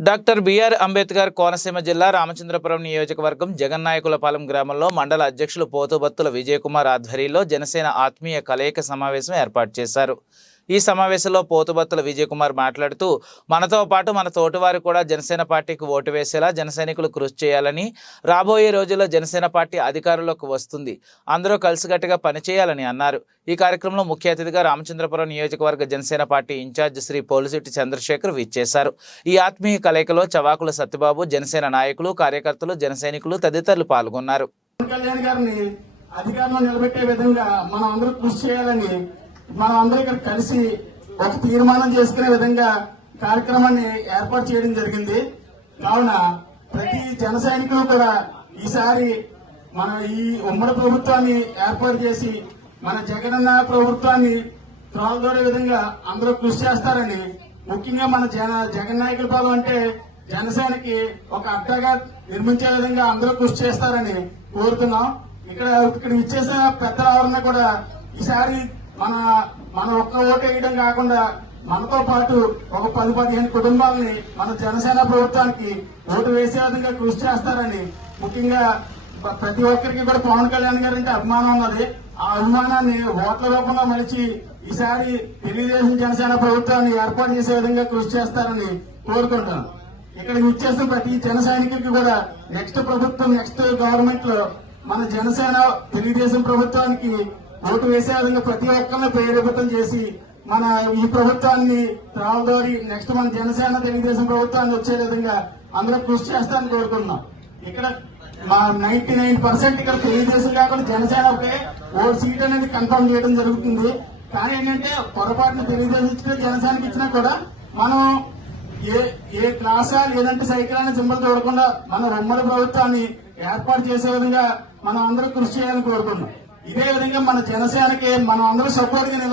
Doctor BR Ambedkar Konaseema జిల్లా రామచంద్రపురం నియోజకవర్గం జగన్నాయకులపాలెం గ్రామంలో మండల అధ్యక్షులు పోతుబత్తుల విజయకుమార్ ఆధ్వర్యంలో జనసేన ఆత్మీయ కలయిక సమావేశం ఏర్పాటు చేశారు. ఈ సమావేశంలో పోతుబత్తుల విజయకుమార్ మాట్లాడుతూ మనతో పాటు మన తోటివారు కూడా జనసేన పార్టీకి ఓటు వేసేలా జనసైనికులు కృషి చేయాలని, రాబోయే రోజుల్లో జనసేన పార్టీ అధికారంలోకి వస్తుంది, అందరూ కలిసికట్టుగా పనిచేయాలని అన్నారు. ఈ కార్యక్రమంలో ముఖ్య అతిథిగా రామచంద్రపురం నియోజకవర్గ జనసేన పార్టీ ఇన్ఛార్జ్ శ్రీ పోలిశెట్టి చంద్రశేఖర్ విచ్చేశారు. ఈ ఆత్మీయ కలయికలో చవాకుల సత్యబాబు, జనసేన నాయకులు, కార్యకర్తలు, జనసైనికులు తదితరులు పాల్గొన్నారు. అధికారంలో నిలబెట్టే విధంగా మనం అందరూ కృషి చేయాలని మనం అందరూ ఇక్కడ కలిసి ఒక తీర్మానం చేసుకునే విధంగా కార్యక్రమాన్ని ఏర్పాటు చేయడం జరిగింది. కావున ప్రతి జన సైనికులు కూడా ఈసారి మన ఈ ఉమ్మడి ప్రభుత్వాన్ని ఏర్పాటు చేసి మన జగనన్న ప్రభుత్వాన్ని త్రోలదోడే విధంగా అందరూ కృషి చేస్తారని, ముఖ్యంగా మన జగన్నాయకులపాలెం అంటే జనసేనకి ఒక అడ్డగా నిర్మించే విధంగా అందరూ కృషి చేస్తారని కోరుతున్నాం. ఇక్కడ ఇచ్చేసిన పెద్దల ఎవరన్నా కూడా ఈసారి మన ఒక్క ఓటు వేయడం కాకుండా మనతో పాటు ఒక 10-15 కుటుంబాలని మన జనసేన ప్రభుత్వానికి ఓటు వేసే విధంగా కృషి చేస్తారని, ముఖ్యంగా ప్రతి ఒక్కరికి కూడా పవన్ కళ్యాణ్ గారు అంటే అభిమానం ఉన్నది. ఆ అభిమానాన్ని ఓట్ల రూపంలో మలిచి ఈసారి తెలుగుదేశం జనసేన ప్రభుత్వాన్ని ఏర్పాటు చేసే విధంగా కృషి చేస్తారని కోరుకుంటాను. ఇక్కడ ఇచ్చేసిన ప్రతి జన సైనికులకి కూడా నెక్స్ట్ గవర్నమెంట్ లో మన జనసేన తెలుగుదేశం ప్రభుత్వానికి ఓటు వేసే విధంగా ప్రతి ఒక్కరిని ప్రేరేపితం చేసి మన ఈ ప్రభుత్వాన్ని త్రావదోరి నెక్స్ట్ మన జనసేన తెలుగుదేశం ప్రభుత్వాన్ని వచ్చే విధంగా అందరూ కృషి చేస్తారని కోరుకుంటున్నాం. ఇక్కడ మా 99% ఇక్కడ తెలుగుదేశం కాకుండా జనసేనకే ఓటు సీట్ అనేది కన్ఫర్మ్ చేయడం జరుగుతుంది. కానీ ఏంటంటే పొరపాటున తెలుగుదేశం ఇచ్చినా జనసేనకి ఇచ్చినా కూడా మనం ఏ క్లాసా లేదంటే సైకిల్ అనే సింబల్ చూడకుండా మన ఉమ్మడి ప్రభుత్వాన్ని ఏర్పాటు చేసే విధంగా మనం అందరూ కృషి చేయాలని కోరుకుంటున్నాం. ఇదే విధంగా మన జనసేనకి మనం అందరూ సపోర్ట్ గా